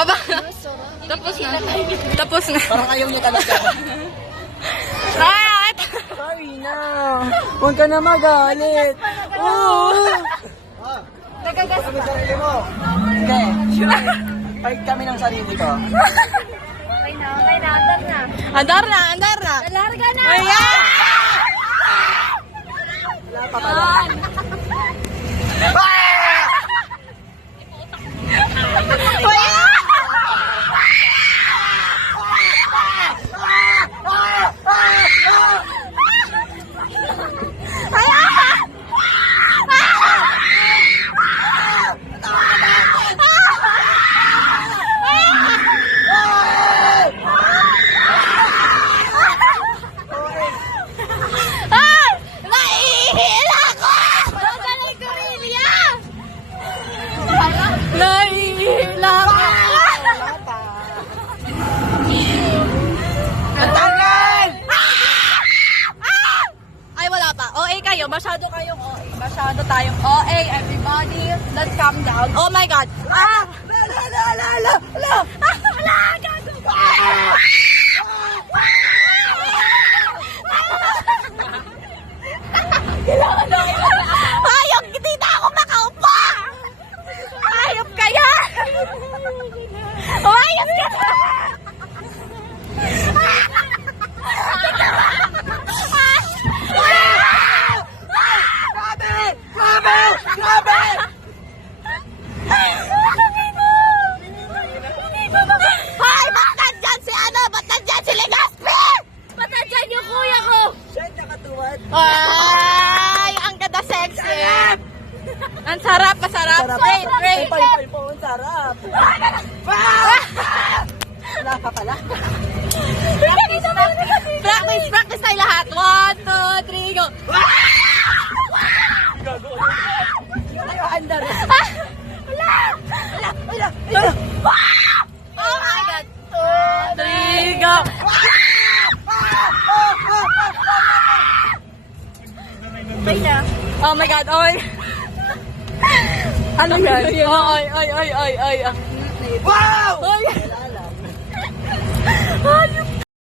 Baba. Tapos na. Tapos na. Parang ayaw niya talaga. Right! Sorry na. Huwag ka na magalit. Oo. Nagagas Kami sarili mo. Hindi. Fight kami ng sarili ko. Okay na, andar na. Andar na, andar na. Larga na. Ayan! Wala pa pala. Nahihila ko. Ay, wala pa. OA kayo. Masyado kayong OA. Masyado tayong OA. Everybody, let's calm down. Oh my God. Ah! Hayop! Hindi na ako makaupo! Hayop kaya! Hayop ka! Hoy! Ba't nandyan si ano? Ba't nandyan si Legaspi? Ba't nandyan yung kuya ko? Siya nakatuwad. Ay! Ang ganda sexy! Ang sarap, masarap. Wait, wait. Pay po, ang sarap. Wala pa pala. Practice, practice tayo lahat. 1, 2, 3, go. Tayo andar. Oh my God. 2, 3, go. Oh my God, oy. Ano yan? Oy, oy, oy, oy, oy. Wow! Oy.